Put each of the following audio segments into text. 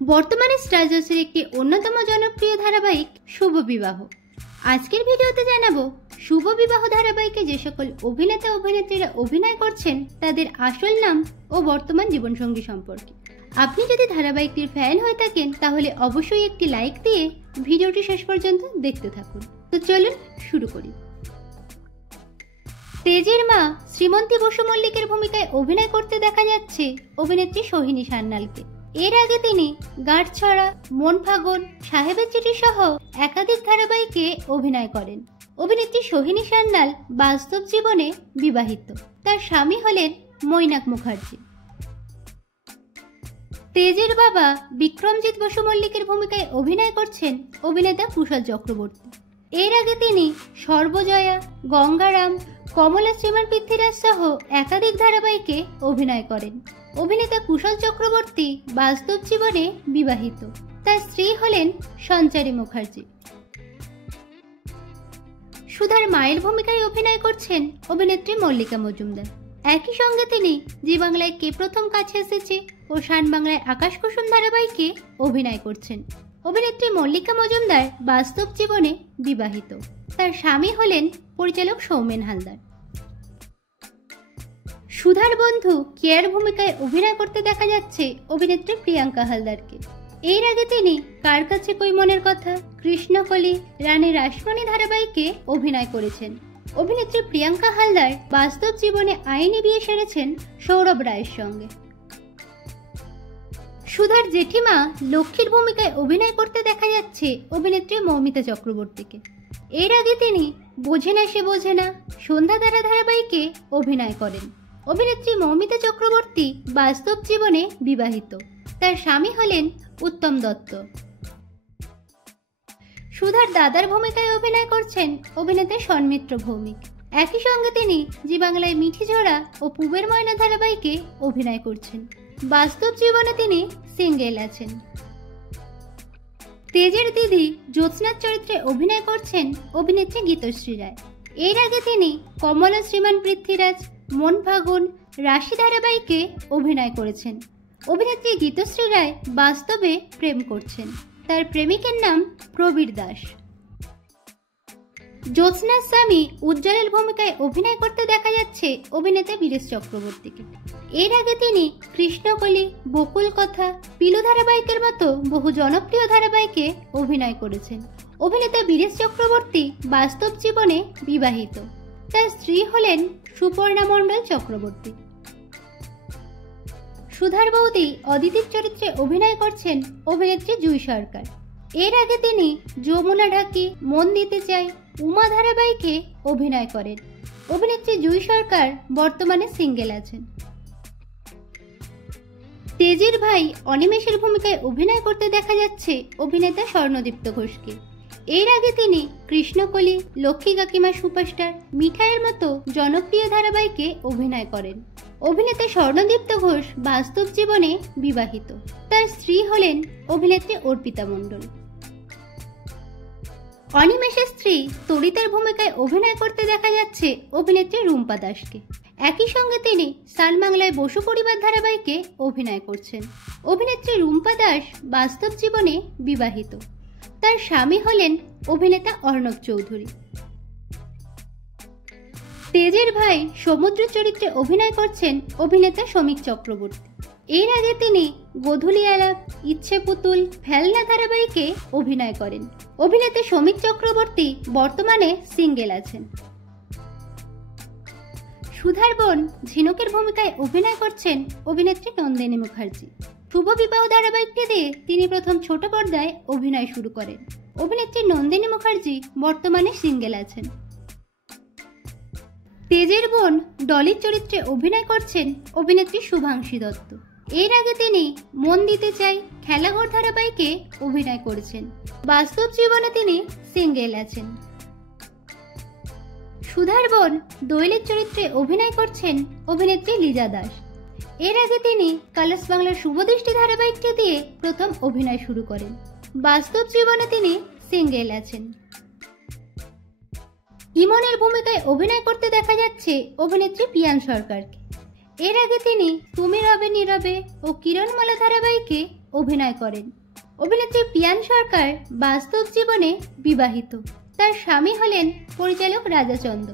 বর্তমানে স্টার জলসার একটি অন্যতম জনপ্রিয় ধারাবাহিক শুভ বিবাহ। আজকের ভিডিওতে জানাবো শুভ বিবাহ ধারাবাহিকে যে সকল অভিনেতা অভিনেত্রীরা অভিনয় করছেন তাদের আসল নাম ও বর্তমান জীবনসঙ্গী সম্পর্কে। আপনি যদি ধারাবাহিকটির ফ্যান হয়ে থাকেন তাহলে অবশ্যই একটি লাইক দিয়ে ভিডিওটি শেষ পর্যন্ত দেখতে থাকুন। তো চলুন শুরু করি। তেজের মা শ্রীমন্তী বসু মল্লিকের ভূমিকায় অভিনয় করতে দেখা যাচ্ছে অভিনেত্রী সোহিনী সান্যালকে। এর আগে তিনি গাঁটছড়া, মন ফাগুন, সাহেবের চিঠি সহ একাধিক ধারাবাহিকে অভিনয় করেন। অভিনেত্রী সোহিনী সান্যাল বাস্তব জীবনে বিবাহিত। তার স্বামী হলেন মৈনাক মুখার্জি। তেজের বাবা বিক্রমজিৎ বসু মল্লিকের ভূমিকায় অভিনয় করছেন অভিনেতা কুশল চক্রবর্তী। এর আগে তিনি সর্বজয়া, গঙ্গারাম, কমলা শ্রীমান পৃথ্বীরাজ সহ একাধিক ধারাবাহিকে অভিনয় করেন। অভিনেতা কুশল চক্রবর্তী বাস্তব জীবনে বিবাহিত। তার স্ত্রী হলেন সঞ্চারী মুখার্জি। সুধার মায়ের ভূমিকায় অভিনয় করছেন অভিনেত্রী মল্লিকা মজুমদার। একই সঙ্গে তিনি জি বাংলায় কে প্রথম কাছে এসেছে ও শান বাংলায় আকাশ কুসুম ধারাবাহিকে অভিনয় করছেন। অভিনেত্রী মল্লিকা মজুমদার বাস্তব জীবনে বিবাহিত। তার স্বামী হলেন পরিচালক সৌমেন হালদার। সুধার বন্ধু কেয়ার ভূমিকায় অভিনয় করতে দেখা যাচ্ছে অভিনেত্রী প্রিয়াঙ্কা হালদারকে। এর আগে তিনি কার কাছে কই মনের কথা, কৃষ্ণকলি, রানী রাসমণি ধারাবাহিকে অভিনয় করেছেন। অভিনেত্রী প্রিয়াঙ্কা হালদার বাস্তব জীবনে আইনি বিয়ে সেরেছেন সৌরভ রায়ের সঙ্গে। সুধার জেঠিমা লক্ষ্মীর ভূমিকায় অভিনয় করতে দেখা যাচ্ছে অভিনেত্রী মৌমিতা চক্রবর্তীকে। এর আগে তিনি বোঝে না সে বোঝে না, সন্ধ্যা তারা ধারাবাহিকে অভিনয় করেন। অভিনেত্রী মৌমিতা চক্রবর্তী বাস্তব জীবনে বিবাহিত। তার স্বামী হলেন উত্তম দত্ত। সুধার দাদার ভূমিকায় অভিনয় করছেন অভিনেতা সন্মিত্র ভৌমিক। একই সঙ্গে তিনি জি বাংলায় মিঠি ঝোড়া ও পুবের ময়না ধারাবাহিকে অভিনয় করছেন। বাস্তব জীবনে তিনি সিঙ্গেল আছেন। তেজের দিদি জ্যোৎস্নার চরিত্রে অভিনয় করছেন অভিনেত্রী গীতশ্রী রায়। এর আগে তিনি কমলা শ্রীমান পৃথ্বীরাজ, মন ফাগুন, রাশি ধারাবাহিকে অভিনয় করেছেন। অভিনেত্রী গীতশ্রী রায় বাস্তবে প্রেম করছেন। তার প্রেমিকের নাম প্রবীর দাস। জ্যোৎস্নার স্বামী উজ্জ্বলের ভূমিকায় অভিনয় করতে দেখা যাচ্ছে অভিনেতা বীরেশ চক্রবর্তীকে। এর আগে তিনি কৃষ্ণকলি, বকুল কথা, পিলু ধারাবাহিকের মতো বহু জনপ্রিয় ধারাবাহিকে অভিনয় করেছেন। অভিনেতা বীরেশ চক্রবর্তী বাস্তব জীবনে বিবাহিত। তার স্ত্রী হলেন সুপর্ণা মণ্ডল চক্রবর্তী। সুধার বৌদি অদিতির চরিত্রে অভিনয় করছেন অভিনেত্রী জুই সরকার। এর আগে তিনি যমুনা ঢাকি, মন দিতে চাই, উমা ধারাবাহিকে অভিনয় করেন। অভিনেত্রী জুই সরকার বর্তমানে সিঙ্গেল আছেন। তেজের ভাই অনিমেষের ভূমিকায় অভিনয় করতে দেখা যাচ্ছে অভিনেতা স্বর্ণদীপ্ত ঘোষকে। এর আগে তিনি কৃষ্ণকলি, লক্ষ্মী কাকিমা সুপারস্টার, মিঠাইয়ের মতো জনপ্রিয় ধারাবাহিকে অভিনয় করেন। অভিনেতা স্বর্ণদীপ্ত ঘোষ বাস্তব জীবনে বিবাহিত। তার স্ত্রী হলেন অভিনেত্রী অর্পিতা মণ্ডল। অনিমেষের স্ত্রী তরিতার ভূমিকায় অভিনয় করতে দেখা যাচ্ছে অভিনেত্রী রুম্পা দাসকে। একই সঙ্গে তিনি শান বাংলায় বসু পরিবার ধারাবাহিকে অভিনয় করছেন। অভিনেত্রী রুম্পা দাস বাস্তব জীবনে বিবাহিত। তার স্বামী হলেন অভিনেতা অর্ণব চৌধুরী। তেজের ভাই সমুদ্র চরিত্রে অভিনয় করছেন অভিনেতা সমীক চক্রবর্তী। এর আগে তিনি গোধূলি আলাপ, ইচ্ছে পুতুল, ফেলনা ধারাবাহিকে অভিনয় করেন। অভিনেতা সমীক চক্রবর্তী বর্তমানে সিঙ্গেল আছেন। সুধার বোন ঝিনুকের ভূমিকায় অভিনয় করছেন অভিনেত্রী নন্দিনী মুখার্জি। শুভ বিবাহ ধারাবাহিকটি দিয়ে তিনি প্রথম ছোট পর্দায় অভিনয় শুরু করেন। অভিনেত্রী নন্দিনী মুখার্জি বর্তমানে সিঙ্গেল আছেন। তেজের বোন ডলির চরিত্রে অভিনয় করছেন অভিনেত্রী শুভাংশী দত্ত। এর আগে তিনি মন দিতে চাই, খেলাঘর ধারাবাহিকে অভিনয় করেছেন। বাস্তব জীবনে তিনি সিঙ্গেল আছেন। সুধার বোন দোয়েলের চরিত্রে অভিনয় করছেন অভিনেত্রী লিজা দাস। এর আগে তিনি কালার্স বাংলার শুভদৃষ্টি ধারাবাহিকটি দিয়ে প্রথম অভিনয় শুরু করেন। বাস্তব জীবনে তিনি সিঙ্গেল আছেন। ইমনের ভূমিকায় অভিনয় করতে দেখা যাচ্ছে অভিনেত্রী পিয়ান সরকারকে। এর আগে তিনি তুমি রবে নীরবে ও কিরণমালা ধারাবাহিকে অভিনয় করেন। অভিনেত্রী পিয়ান সরকার বাস্তব জীবনে বিবাহিত। তার স্বামী হলেন পরিচালক রাজা চন্দ।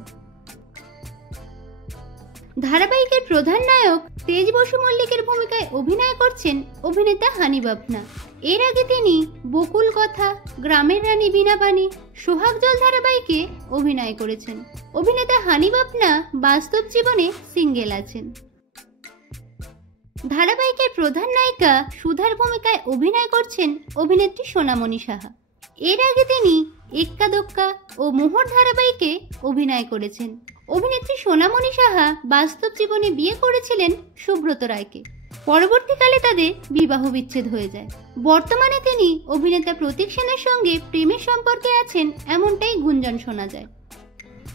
ধারাবাহিকের প্রধান নায়ক তেজ বসু মল্লিকের ভূমিকায় অভিনয় করছেন অভিনেতা হানি বাবনা। এর আগে তিনি বকুল কথা, গ্রামের রানী বীণা পানি, সোহাগ জল ধারাবাহিকে অভিনয় করেছেন। অভিনেতা হানি বাবনা বাস্তব জীবনে সিঙ্গেল আছেন। ধারাবাহিকের প্রধান নায়িকা সুধার ভূমিকায় অভিনয় করছেন অভিনেত্রী সোনামণি সাহা। এর আগে তিনি এক্কা দোক্কা ও মোহর ধারাবাহিকে অভিনয় করেছেন। অভিনেত্রী সোনামণি সাহা বাস্তব জীবনে বিয়ে করেছিলেন সুব্রত রায়কে। পরবর্তীকালে তাদের বিবাহ বিচ্ছেদ হয়ে যায়। বর্তমানে তিনি অভিনেতা প্রতীক সেনের সঙ্গে প্রেমের সম্পর্কে আছেন এমনটাই গুঞ্জন শোনা যায়।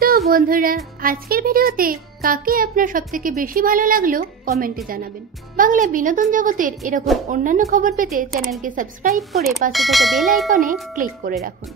তো বন্ধুরা, আজকের ভিডিওতে কাকে আপনার সবথেকে বেশি ভালো লাগলো কমেন্টে জানাবেন। বাংলা বিনোদন জগতের এরকম অন্যান্য খবর পেতে চ্যানেলকে সাবস্ক্রাইব করে পাশে থাকা বেল আইকনে ক্লিক করে রাখুন।